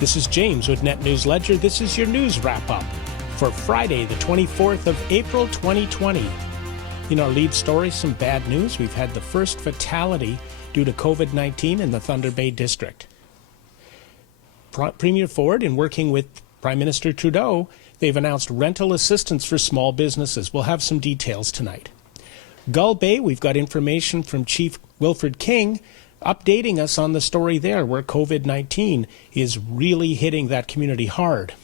This is James with Net News Ledger. This is your news wrap-up for Friday, the 24th of April, 2020. In our lead story, some bad news. We've had the first fatality due to COVID-19 in the Thunder Bay district. Premier Ford, in working with Prime Minister Trudeau, they've announced rental assistance for small businesses. We'll have some details tonight. Gull Bay, we've got information from Chief Wilfred King updating us on the story there where COVID-19 is really hitting that community hard.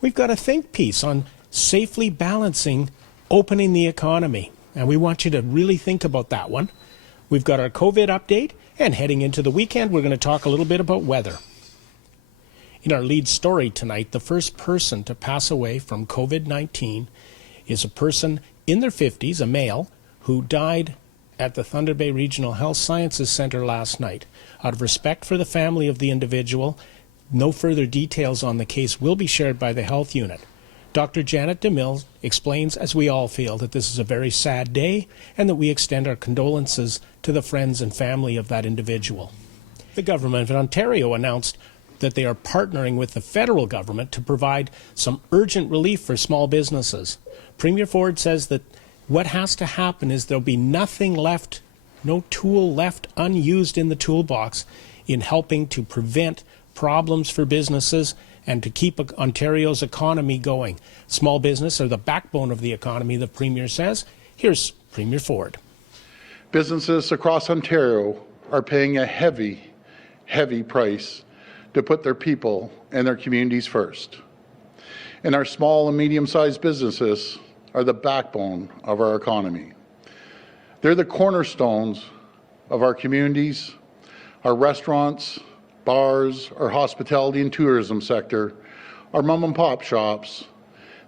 We've got a think piece on safely balancing opening the economy, and we want you to really think about that one. We've got our COVID update, and heading into the weekend, we're going to talk a little bit about weather. In our lead story tonight, the first person to pass away from COVID-19 is a person in their 50s, a male, who died at the Thunder Bay Regional Health Sciences Centre last night. Out of respect for the family of the individual, no further details on the case will be shared by the health unit. Dr. Janet DeMille explains, as we all feel, that this is a very sad day and that we extend our condolences to the friends and family of that individual. The government of Ontario announced that they are partnering with the federal government to provide some urgent relief for small businesses. Premier Ford says that what has to happen is there'll be nothing left, no tool left unused in the toolbox in helping to prevent problems for businesses and to keep Ontario's economy going. Small business are the backbone of the economy, the Premier says. Here's Premier Ford. Businesses across Ontario are paying a heavy price to put their people and their communities first. And our small and medium-sized businesses are the backbone of our economy. They're the cornerstones of our communities. Our restaurants, bars, our hospitality and tourism sector, our mom and pop shops,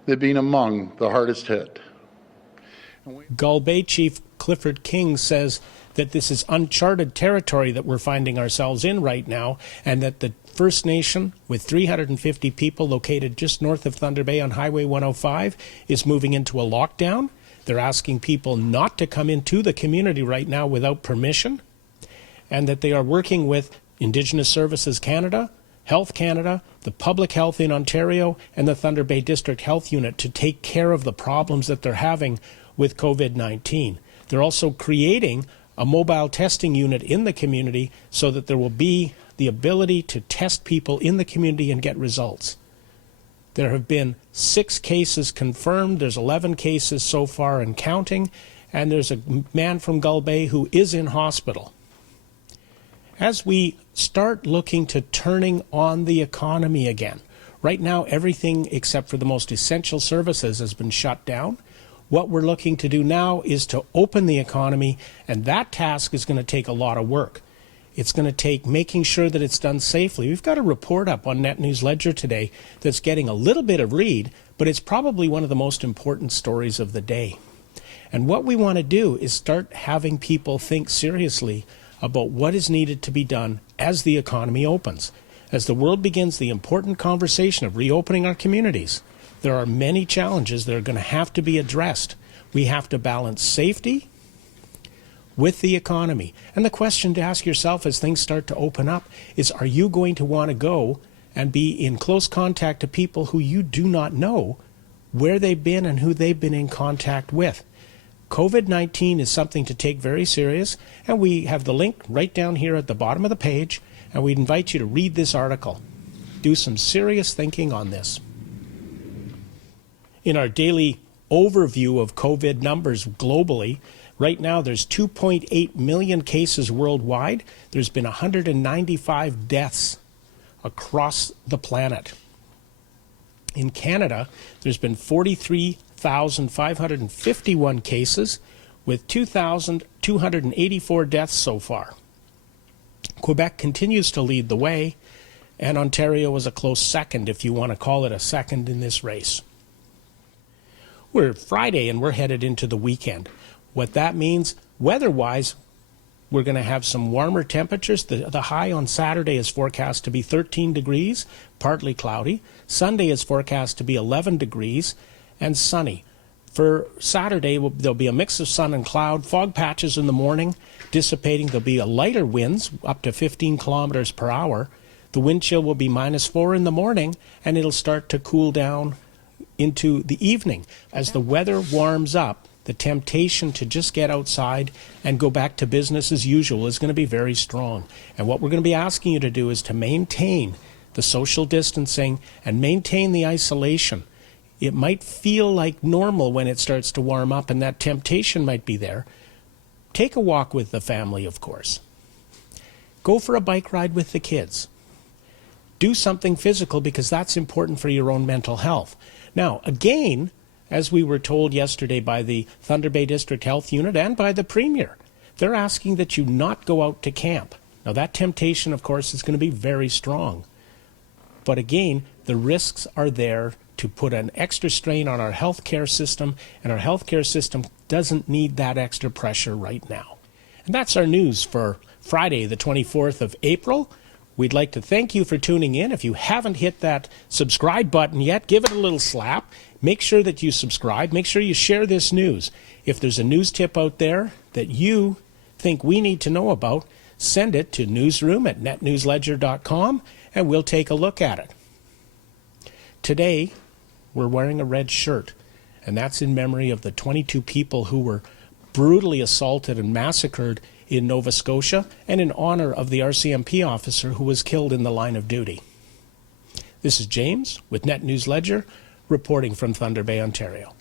they've been among the hardest hit. Gull Bay Chief Clifford King says that this is uncharted territory that we're finding ourselves in right now, and that the First Nation, with 350 people located just north of Thunder Bay on Highway 105, is moving into a lockdown. They're asking people not to come into the community right now without permission, and that they are working with Indigenous Services Canada, Health Canada, the Public Health in Ontario, and the Thunder Bay District Health Unit to take care of the problems that they're having with COVID-19. They're also creating a mobile testing unit in the community so that there will be the ability to test people in the community and get results. There have been 6 cases confirmed. There's 11 cases so far and counting, and there's a man from Gull Bay who is in hospital. As we start looking to turning on the economy again, right now everything except for the most essential services has been shut down. What we're looking to do now is to open the economy, and that task is going to take a lot of work. It's going to take making sure that it's done safely. We've got a report up on Net News Ledger today that's getting a little bit of read, but it's probably one of the most important stories of the day. And what we want to do is start having people think seriously about what is needed to be done as the economy opens. As the world begins the important conversation of reopening our communities, there are many challenges that are going to have to be addressed. We have to balance safety with the economy. And the question to ask yourself as things start to open up is, are you going to want to go and be in close contact to people who you do not know where they've been and who they've been in contact with? COVID-19 is something to take very serious, and we have the link right down here at the bottom of the page, and we'd invite you to read this article. Do some serious thinking on this. In our daily overview of COVID numbers globally, right now there's 2.8 million cases worldwide. There's been 195 deaths across the planet. In Canada, there's been 43,551 cases with 2,284 deaths so far. Quebec continues to lead the way, and Ontario is a close second, if you want to call it a second in this race. We're Friday and we're headed into the weekend. What that means, weather-wise, we're going to have some warmer temperatures. The high on Saturday is forecast to be 13 degrees, partly cloudy. Sunday is forecast to be 11 degrees and sunny. For Saturday, there'll be a mix of sun and cloud, fog patches in the morning, dissipating. There'll be a lighter winds, up to 15 kilometers per hour. The wind chill will be -4 in the morning, and it'll start to cool down into the evening. As the weather warms up, the temptation to just get outside and go back to business as usual is going to be very strong. And what we're going to be asking you to do is to maintain the social distancing and maintain the isolation. It might feel like normal when it starts to warm up, and that temptation might be there. Take a walk with the family, of course. Go for a bike ride with the kids. Do something physical, because that's important for your own mental health. Now, again, as we were told yesterday by the Thunder Bay District Health Unit and by the Premier, they're asking that you not go out to camp. Now, that temptation, of course, is going to be very strong. But again, the risks are there to put an extra strain on our healthcare system, and our healthcare system doesn't need that extra pressure right now. And that's our news for Friday, the 24th of April. We'd like to thank you for tuning in. If you haven't hit that subscribe button yet, give it a little slap. Make sure that you subscribe. Make sure you share this news. If there's a news tip out there that you think we need to know about, send it to newsroom@netnewsledger.com, and we'll take a look at it. Today, we're wearing a red shirt, and that's in memory of the 22 people who were brutally assaulted and massacred in Nova Scotia, and in honor of the RCMP officer who was killed in the line of duty. This is James with Net News Ledger, reporting from Thunder Bay, Ontario.